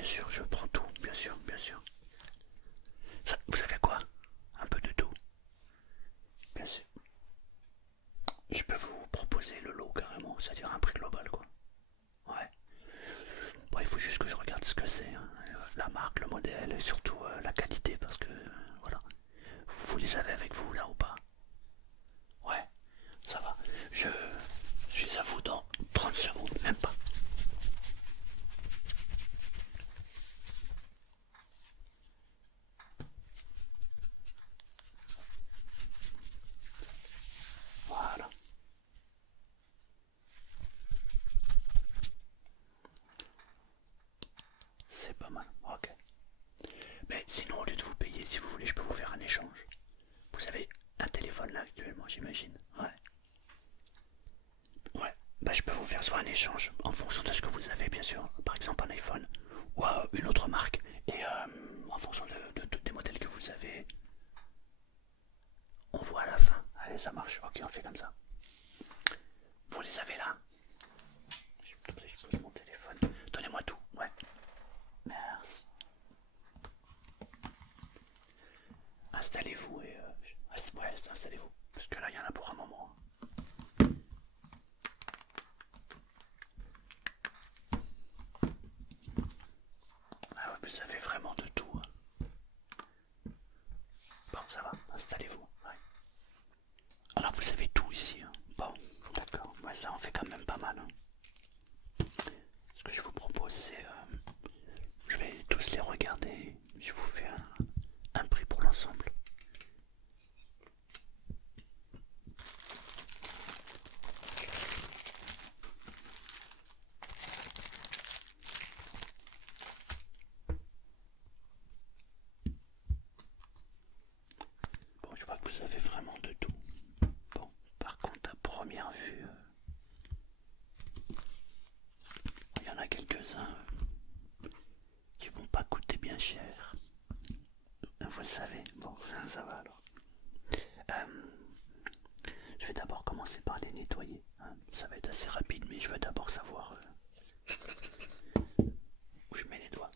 bien sûr, je prends tout, bien sûr, bien sûr. Vous avez quoi? Un peu de tout. Bien sûr. Je peux vous proposer le lot carrément, c'est-à-dire un prix global quoi. Ouais. Bon, il faut juste que je regarde ce que c'est, hein. La marque, le modèle et surtout la qualité parce que voilà. Vous les avez avec vous là ou pas? Ouais, ça va. Je, je les avoue dans 30 secondes, même pas. Voilà, c'est pas mal. Ok. Mais sinon, au lieu de vous payer, si vous voulez, je peux vous faire un échange. Vous avez un téléphone là actuellement, j'imagine. Ouais. Ouais. Bah, je peux vous faire soit un échange en fonction de ce que vous avez, bien sûr. Par exemple, un iPhone ou une autre marque. Et en fonction des modèles que vous avez, on voit à la fin. Allez, ça marche. Ok, on fait comme ça. Vous les avez là? Je pose mon téléphone. Donnez-moi tout. Ouais. Merci. Installez-vous et ouais, installez-vous. Parce que là, il y en a pour un moment. Ah ouais, vous avez vraiment de tout, hein. Bon, ça va. Installez-vous. Ouais. Alors, vous avez tout ici, hein. Bon, d'accord. Ouais, ça en fait quand même pas mal, hein. Ce que je vous propose, c'est... je vais tous les regarder. Je vous fais un prix pour l'ensemble. Bon, je vois que vous avez vraiment de tout. Bon, par contre, à première vue, il y en a quelques-uns qui vont pas coûter bien cher. Vous le savez. Bon, ça va alors. Je vais d'abord commencer par les nettoyer, hein. Ça va être assez rapide, mais je veux d'abord savoir où je mets les doigts.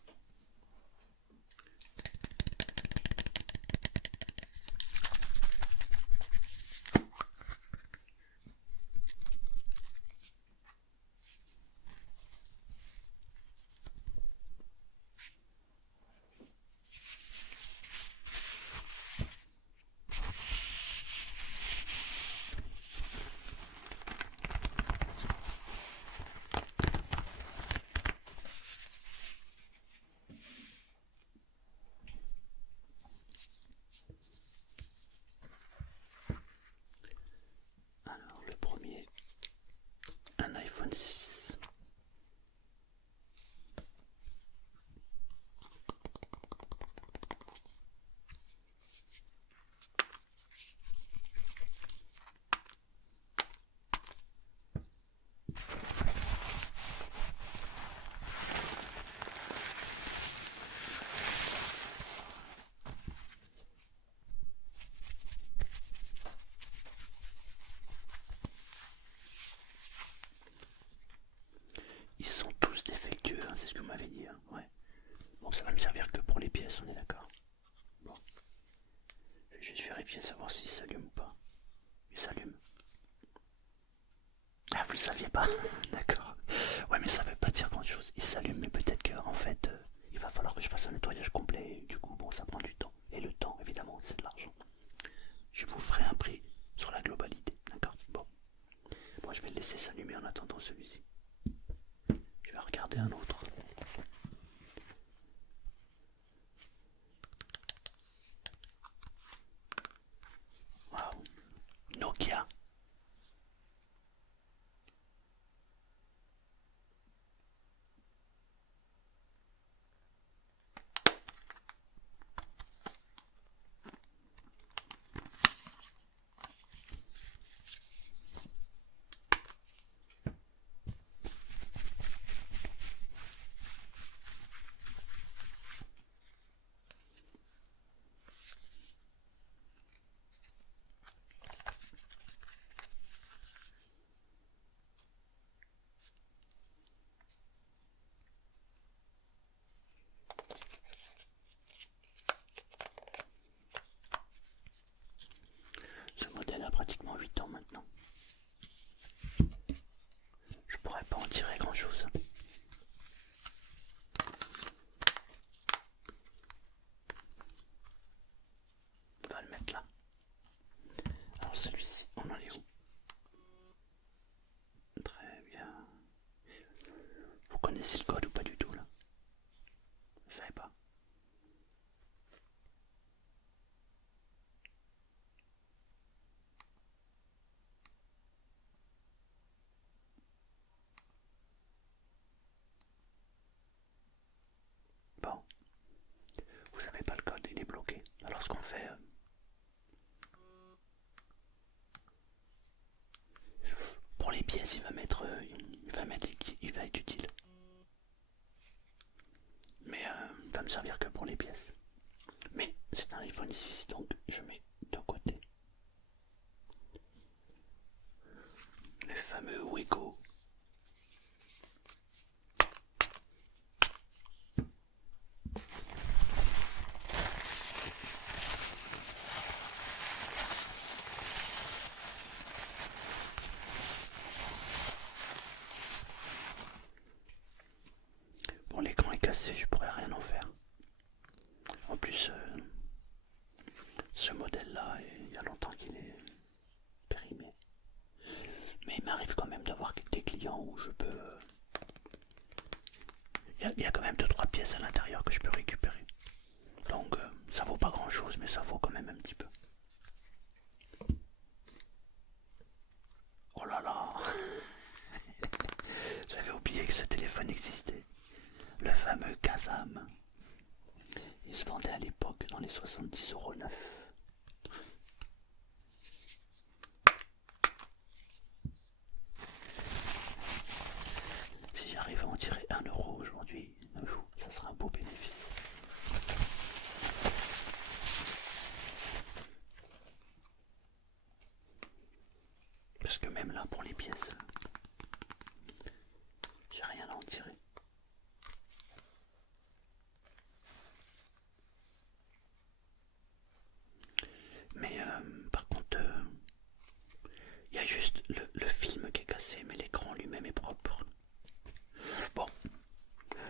Alors, le premier, un iPhone 6. Ils sont tous défectueux, hein, c'est ce que vous m'avez dit, hein. Ouais. Bon, ça va me servir que pour les pièces, on est d'accord. Bon, je vais juste vérifier, savoir s'il s'allume ou pas. Il s'allume. Ah, vous le saviez pas? D'accord. Ouais, mais ça veut pas dire grand chose. Il s'allume, mais peut-être que en fait, il va falloir que je fasse un nettoyage complet. Et du coup, bon, ça prend du temps. Et le temps, évidemment, c'est de l'argent. Je vous ferai un prix sur la globalité, d'accord? Bon. Bon, je vais le laisser s'allumer en attendant celui-ci. Je vais regarder un autre. Waouh. Nokia. tirer grand chose. On va le mettre là. Alors celui-ci, on en est où? Très bien. Vous connaissez le code ou pas du tout là? Vous savez pas? Bon, vous savez pas le code, il est bloqué. Alors ce qu'on fait, pour les pièces, il va être utile. Mais il va me servir que pour les pièces. Mais c'est un iPhone 6, donc je mets de côté. Le fameux Wego. Bon, l'écran est cassé, je pourrais rien en faire. En plus, ce modèle-là, il y a longtemps qu'il est périmé. Mais il m'arrive quand même d'avoir des clients où je peux... Il y a quand même 2-3 pièces à l'intérieur que je peux récupérer. Donc ça vaut pas grand-chose, mais ça vaut quand même un petit peu. Oh là là. J'avais oublié que ce téléphone existait. Le fameux Kazam. Il se vendait à l'époque dans les 70,9 €. Si j'arrive à en tirer 1 € aujourd'hui, ça sera un beau bénéfice. Parce que même là, pour les pièces, j'ai rien à en tirer. Mais par contre, il y a juste le film qui est cassé, mais l'écran lui-même est propre. Bon,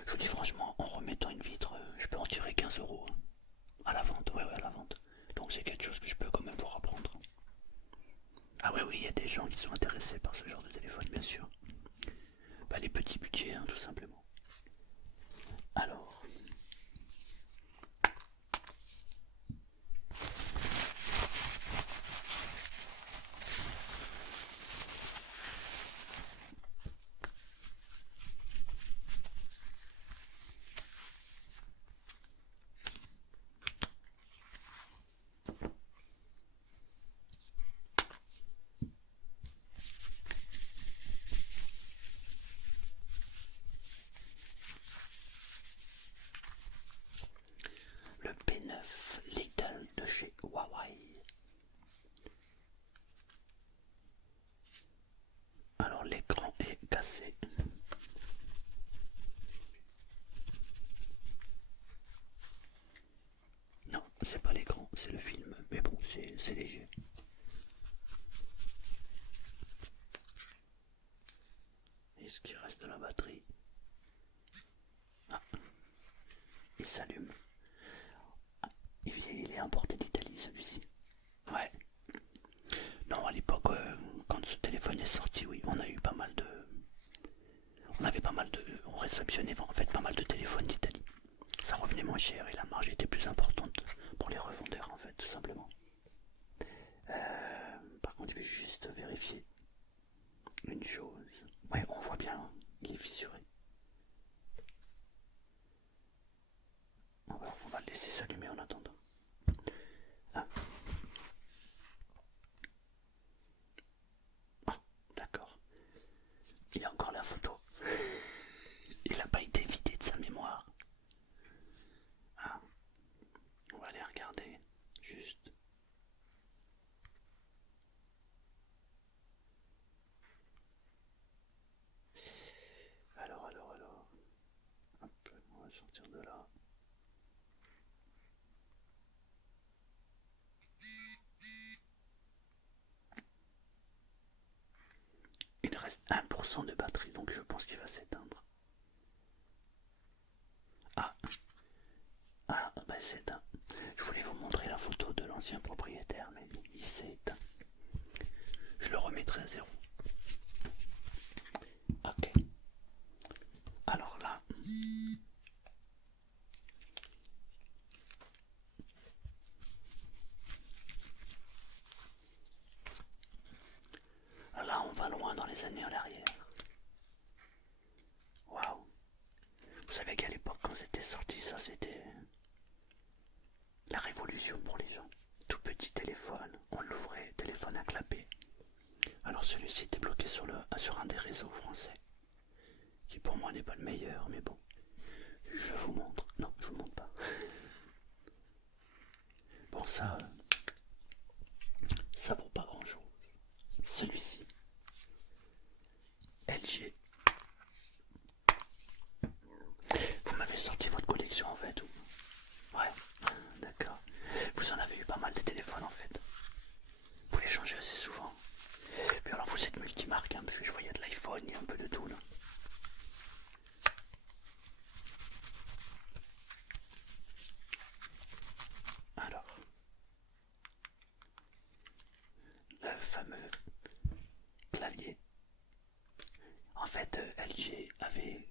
je vous dis franchement, en remettant une vitre, je peux en tirer 15 € à la vente, ouais, à la vente. Donc c'est quelque chose que je peux quand même vous apprendre. Ah ouais, oui, il y a des gens qui sont intéressés par ce genre de téléphone, bien sûr. Bah, les petits budgets, hein, tout simplement. Alors, le P9 Little de chez Huawei. Alors l'écran est cassé. Non, c'est pas l'écran, c'est le film. Mais bon, c'est léger. Est-ce qu'il reste de la batterie? Ah, il s'allume. Ah, il est importé d'Italie celui-ci. Ouais. Non, à l'époque, quand ce téléphone est sorti, oui, on a eu pas mal de... On réceptionnait en fait pas mal de téléphones d'Italie. Ça revenait moins cher et la marge était plus importante pour les revendeurs en fait, tout simplement. Par contre, je vais juste vérifier une chose. Ouais, on voit bien, il est fissuré. On va le laisser s'allumer en attendant. Ah, ah d'accord. Il a encore la photo. Il n'a pas été vidé de sa mémoire. Ah, on va aller regarder. Juste. Alors. de batterie, donc je pense qu'il va s'éteindre. Ah, bah c'est éteint. Je voulais vous montrer la photo de l'ancien propriétaire, mais il s'est éteint. Je le remettrai à zéro. Ok. Alors là, on va loin dans les années en arrière. Waouh. Vous savez qu'à l'époque, quand c'était sorti, ça c'était la révolution pour les gens. Tout petit téléphone, on l'ouvrait, téléphone à clapper. Alors celui-ci était bloqué sur un des réseaux français, qui pour moi n'est pas le meilleur, mais bon. Je vous montre. Non, je vous montre pas. Bon, ça vaut pas grand-chose. Celui-ci, LG. Vous m'avez sorti votre collection en fait ou... Ouais, d'accord. Vous en avez eu pas mal de téléphones en fait. Vous les changez assez souvent. Puis alors vous êtes multimarque, hein, parce que je voyais de l'iPhone, il y a un peu de tout là. Alors, le fameux clavier. En fait, LG avait,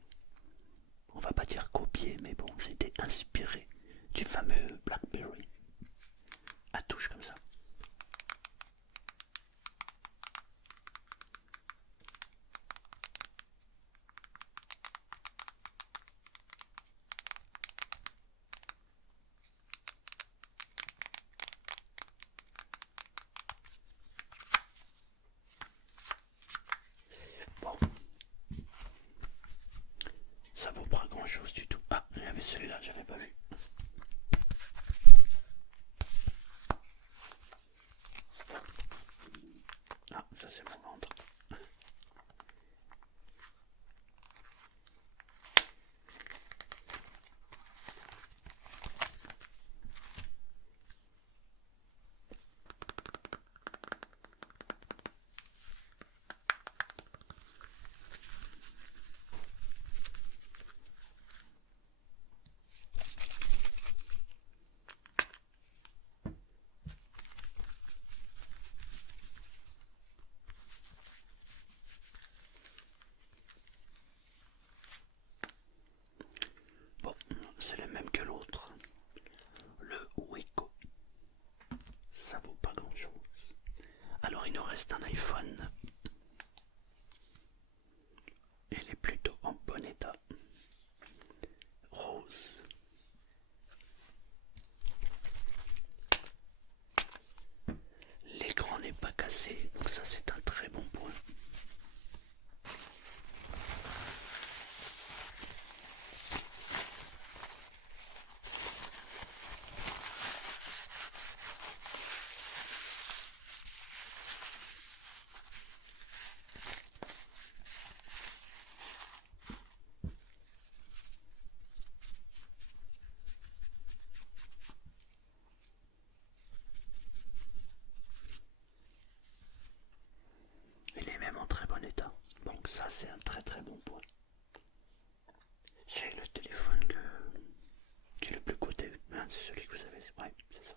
on va pas dire copié, mais bon, c'était inspiré du fameux BlackBerry. À touche comme ça. Bon, ça vaut pas grand chose du tout. Ah, il y avait celui-là, j'avais pas vu. Ah, ça c'est mon ventre. Bon, c'est le même que l'autre. Le Wiko. Ça vaut pas grand chose. Alors il nous reste un iPhone. Il est plutôt en bon état. Rose. L'écran n'est pas cassé, donc ça c'est un très bon point. Il est même en très bon état. Donc ça c'est un très très bon point. C'est le téléphone qui est le plus coté. Hein, c'est celui que vous avez. Ouais, c'est ça.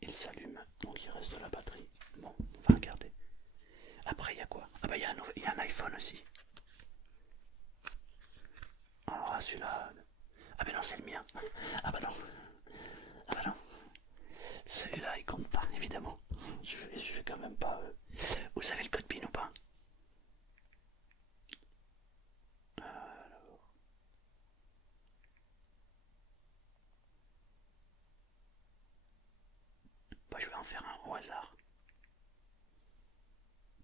Il s'allume, donc il reste de la batterie. Bon, on va regarder. Après il y a quoi? Ah bah il y a un iPhone aussi. Alors celui-là... Ah bah non c'est le mien. Ah bah non. Ah bah non. Celui-là il compte pas évidemment. Je vais quand même pas... Vous avez le code PIN ou pas? Alors... Bah je vais en faire un au hasard.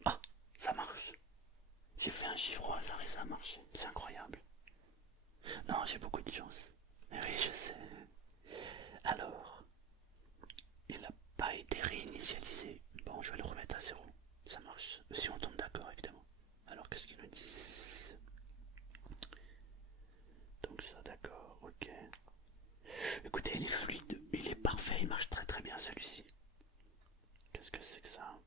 Ah, ça marche. J'ai fait un chiffre au hasard et ça a marché. C'est incroyable. Non, j'ai beaucoup de chance. Mais oui, je sais. Alors, il n'a pas été réinitialisé. Bon, je vais le remettre à zéro. Ça marche. Si on tombe d'accord, évidemment. Alors, qu'est-ce qu'ils nous disent? Donc ça, d'accord, ok. Écoutez, il est fluide, il est parfait, il marche très très bien celui-ci. Qu'est-ce que c'est que ça?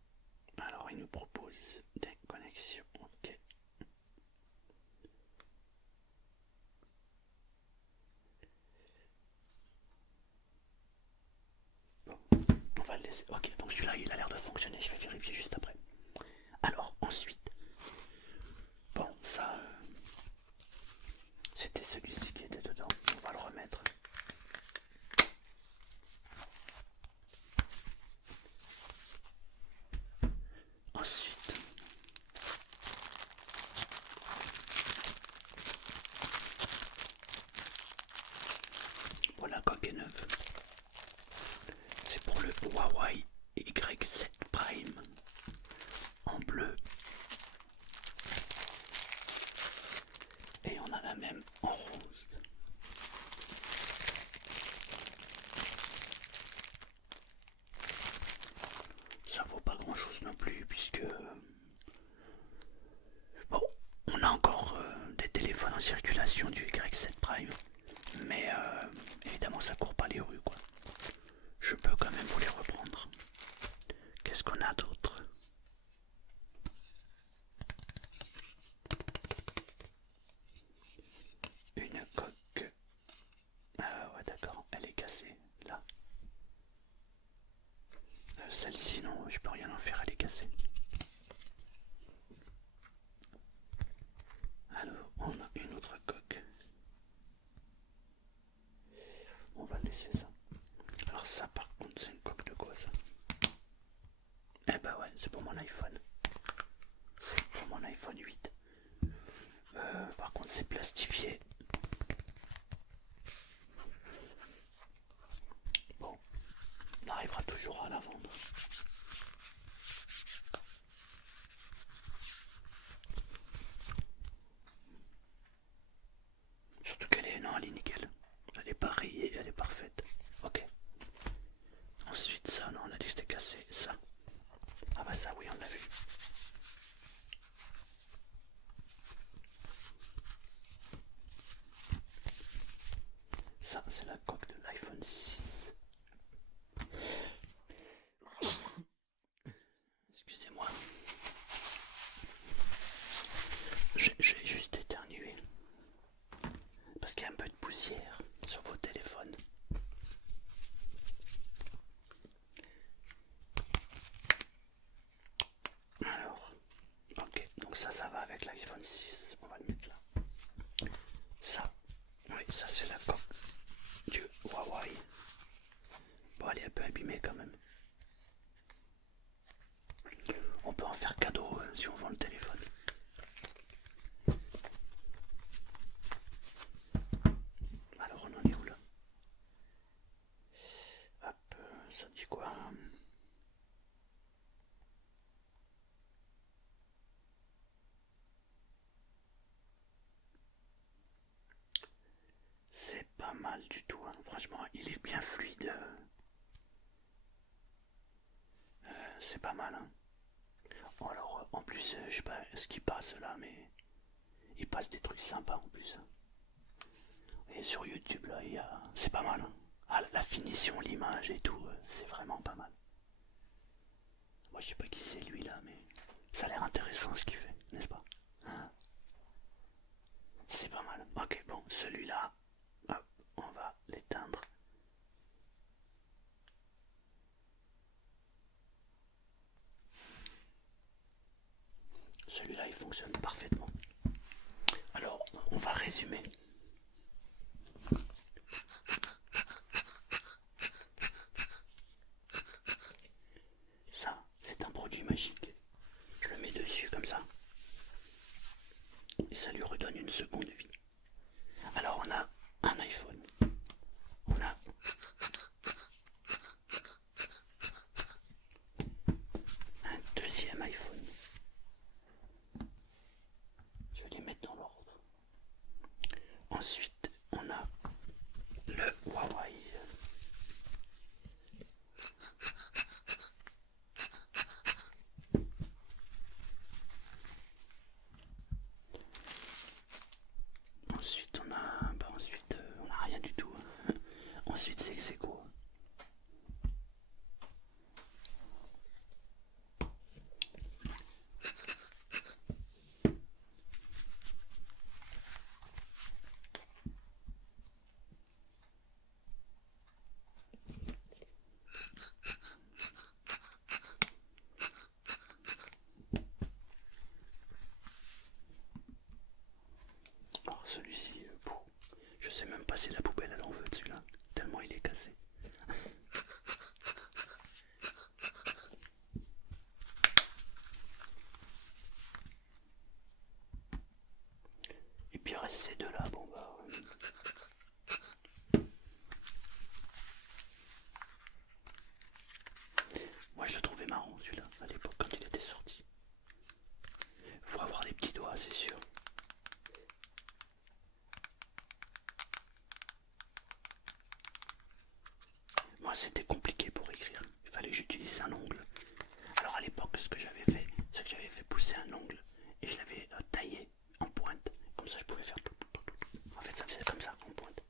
Alors, il nous propose des connexions. Ok, donc celui-là il a l'air de fonctionner, je vais vérifier juste après. Alors ensuite, bon ça c'était celui-ci qui était dedans, on va le remettre. Ensuite, voilà, coque est neuve. C'est pour le Huawei Y7 Prime en bleu. Et on a la même en rose. Ça vaut pas grand chose non plus puisque bon, on a encore des téléphones en circulation du Y7 Prime, mais évidemment ça court pas les rues quoi. Je peux quand même vous les reprendre. Qu'est-ce qu'on a d'autre? Une coque. Ah ouais d'accord, elle est cassée là. Celle-ci non, je peux rien en faire, elle est cassée. Alors on a une autre coque. On va laisser ça. Alors ça par contre c'est une coque de quoi ça? Eh bah ouais, c'est pour mon iPhone. C'est pour mon iPhone 8. Par contre c'est plastifié. Bon, on arrivera toujours à la vendre. Surtout qu'elle est, non, elle est nickel. Elle est pas rayée, elle est parfaite. Ok. Ensuite ça, non, on a dit que c'était cassé. Ça. Ah bah ça oui, on l'a vu. Ça, c'est la coque de l'iPhone 6. Excusez-moi. J'ai juste éternué. Parce qu'il y a un peu de poussière sur vos téléphones. Alors, ok, donc ça va avec l'iPhone 6. On va le mettre là. Ça, oui, ça c'est la coque du Huawei. Bon, elle est un peu abîmée quand même. On peut en faire cadeau si on vend le téléphone. Alors on en est où là? Hop, ça dit quoi? C'est pas mal du tout, hein. Franchement, il est bien fluide. C'est pas mal, hein. Bon, alors, en plus, je sais pas ce qui passe là, mais il passe des trucs sympas en plus. Et sur YouTube, là, c'est pas mal, hein. Ah, la finition, l'image et tout, c'est vraiment pas mal. Moi, je sais pas qui c'est lui là, mais ça a l'air intéressant ce qu'il fait, n'est-ce pas? Hein? C'est pas mal. Ok, bon, celui-là, hop, on va l'éteindre. Celui-là, il fonctionne parfaitement. Alors, on va résumer. Ça, c'est un produit magique. Je le mets dessus comme ça. Et ça lui redonne une seconde vie. Alors, on a un iPhone. On a un deuxième iPhone. Je vais les mettre dans l'ordre. Ensuite, on a le Huawei. Ensuite, on a, on a rien du tout. Ensuite, c'est quoi? celui-ci, je sais même pas si la poubelle elle en veut celui-là, tellement il est cassé. Et puis il reste ces deux là, bon bah... Moi je le trouvais marrant celui-là, à l'époque quand il était sorti. Faut avoir les petits doigts, c'est sûr. Moi c'était compliqué pour écrire, il fallait que j'utilise un ongle. Alors à l'époque ce que j'avais fait, c'est que j'avais fait pousser un ongle et je l'avais taillé en pointe. Comme ça je pouvais faire tout. En fait ça faisait comme ça, en pointe.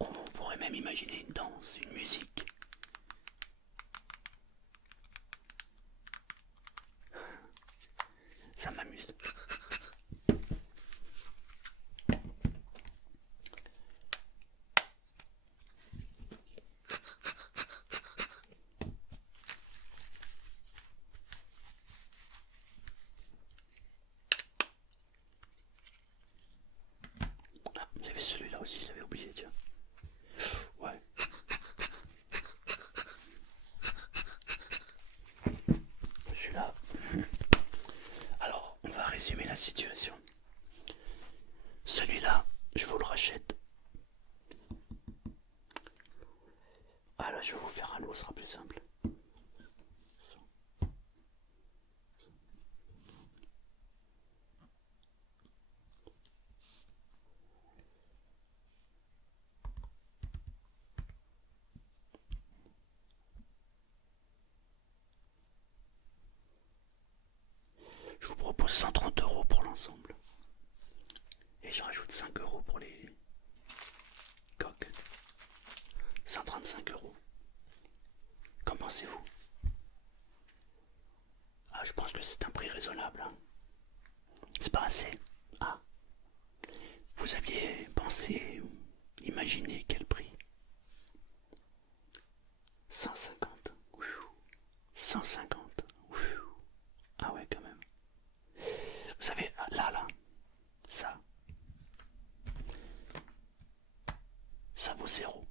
On pourrait même imaginer une danse, une musique. Ça m'amuse. Ah, j'avais celui-là aussi, je l'avais oublié, tiens. Ouais. Celui-là. Alors, on va résumer la situation. Celui-là, je vous le rachète. Ah là, je vais vous faire un lot, ce sera plus simple. Je vous propose 130 € pour l'ensemble. Et je rajoute 5 € pour les coques. 135 €. Qu'en pensez-vous? Ah, je pense que c'est un prix raisonnable. Hein. C'est pas assez. Ah. Vous aviez pensé, imaginé quel prix? 150. 150. Ah ouais, quand même. Vous savez, là, ça vaut 0.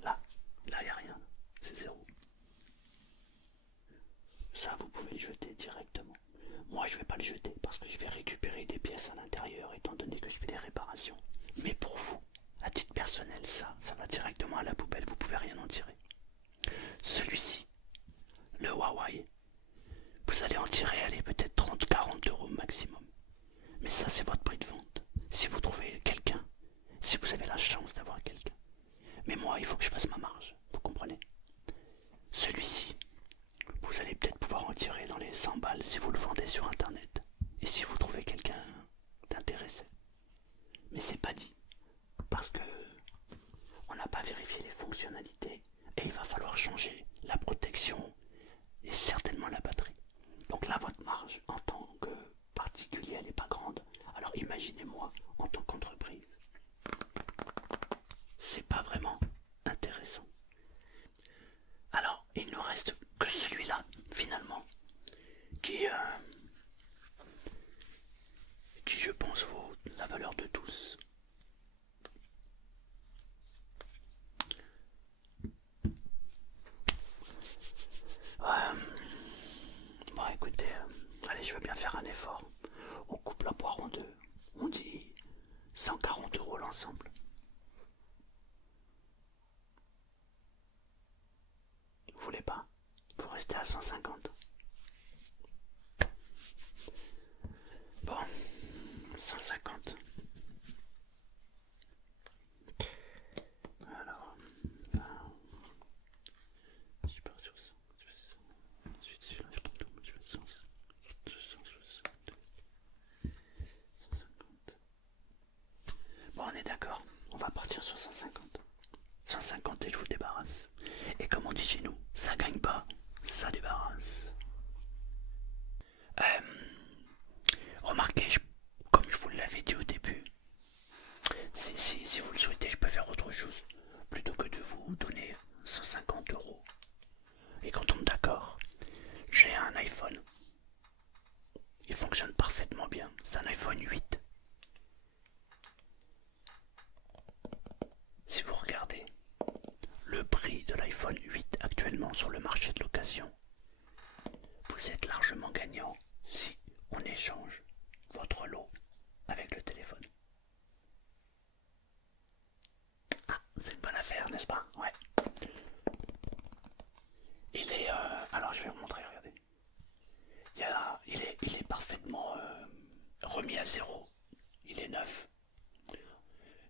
Là, il n'y a rien. C'est 0. Ça, vous pouvez le jeter directement. Moi, je vais pas le jeter parce que je vais récupérer des pièces à l'intérieur étant donné que je fais des réparations. Mais pour vous, à titre personnel, ça va directement à la poubelle. Vous pouvez rien en tirer. Celui-ci, le Huawei, vous allez en tirer, allez, peut-être 30-40 € maximum. Mais ça, c'est votre prix de vente. Si vous trouvez quelqu'un, si vous avez la chance d'avoir quelqu'un. Mais moi, il faut que je fasse ma marge, vous comprenez? Celui-ci, vous allez peut-être pouvoir en tirer dans les 100 balles si vous le vendez sur internet. Et si vous trouvez quelqu'un d'intéressé. Mais c'est pas dit. Parce que on n'a pas vérifié les fonctionnalités. Et il va falloir changer la protection et certainement la batterie. Donc là, votre marge en tant que particulier, elle n'est pas grande. Alors imaginez-moi en tant qu'entreprise. C'est pas vraiment intéressant. Alors, il ne reste que celui-là, finalement, qui je pense vaut la valeur de tous. Bon, écoutez, allez, je veux bien faire un effort. On coupe la poire en deux. On dit 140 € l'ensemble. Vous voulez pas? Vous restez à 150. Bon, 150. Alors, je pars sur ça. Ensuite, celui-là, je prends tout. Je fais 260. 150. Bon, on est d'accord. On va partir sur 150. 150 et je vous débarrasse. Et comme on dit chez nous, ça gagne pas, ça débarrasse. Remarquez, comme je vous l'avais dit au début, si vous le souhaitez, je peux faire autre chose. Plutôt que de vous donner 150 € sur le marché de location, vous êtes largement gagnant si on échange votre lot avec le téléphone. Ah, c'est une bonne affaire, n'est-ce pas? Ouais. Il est... alors je vais vous montrer, regardez. Il est parfaitement remis à zéro. Il est neuf.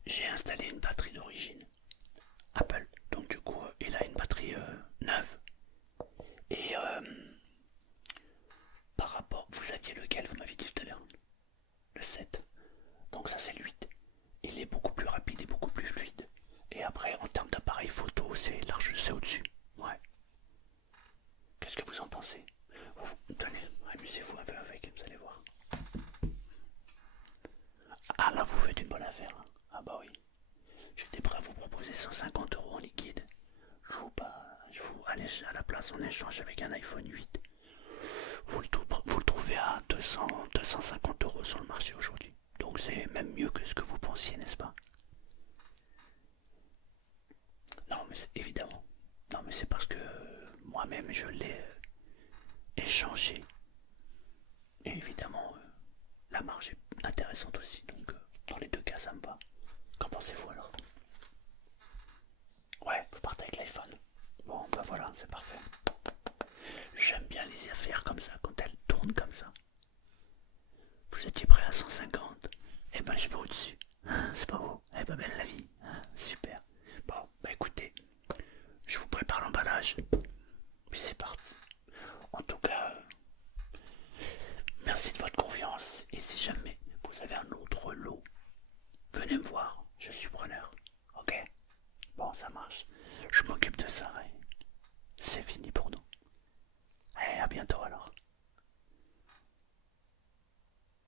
J'ai installé une batterie d'origine Apple. Donc du coup, il a une batterie neuve. Et par rapport... Vous aviez lequel, vous m'avez dit tout à l'heure? Le 7. Donc ça c'est le 8. Il est beaucoup plus rapide et beaucoup plus fluide. Et après, en termes d'appareil photo, c'est large, c'est au-dessus. Ouais. Qu'est-ce que vous en pensez? Tenez, amusez-vous un peu avec, vous allez voir. Ah là, vous faites une bonne affaire. Hein. Ah bah oui. J'étais prêt à vous proposer 150 € en liquide. Je vous allez à la place en échange avec un iPhone 8. Vous le trouvez à 250 € sur le marché aujourd'hui. Donc c'est même mieux que ce que vous pensiez, n'est-ce pas? Non, mais c'est évidemment. Non, mais c'est parce que moi-même je l'ai échangé. Et évidemment, la marge est intéressante aussi. Donc dans les deux cas, ça me va. Qu'en pensez-vous alors? Ouais, vous partez avec l'iPhone. Bon, bah voilà, c'est parfait. J'aime bien les affaires comme ça, quand elles tournent comme ça. Vous étiez prêt à 150? Eh ben je vais au-dessus. C'est pas beau? Eh ben belle la vie. Super. Bon, bah écoutez, je vous prépare l'emballage. Puis c'est parti. En tout cas, merci de votre confiance. Et si jamais vous avez un autre lot, venez me voir. Je suis preneur. Ok? Bon, ça marche. Je m'occupe de ça. Et c'est fini pour nous. Et à bientôt alors.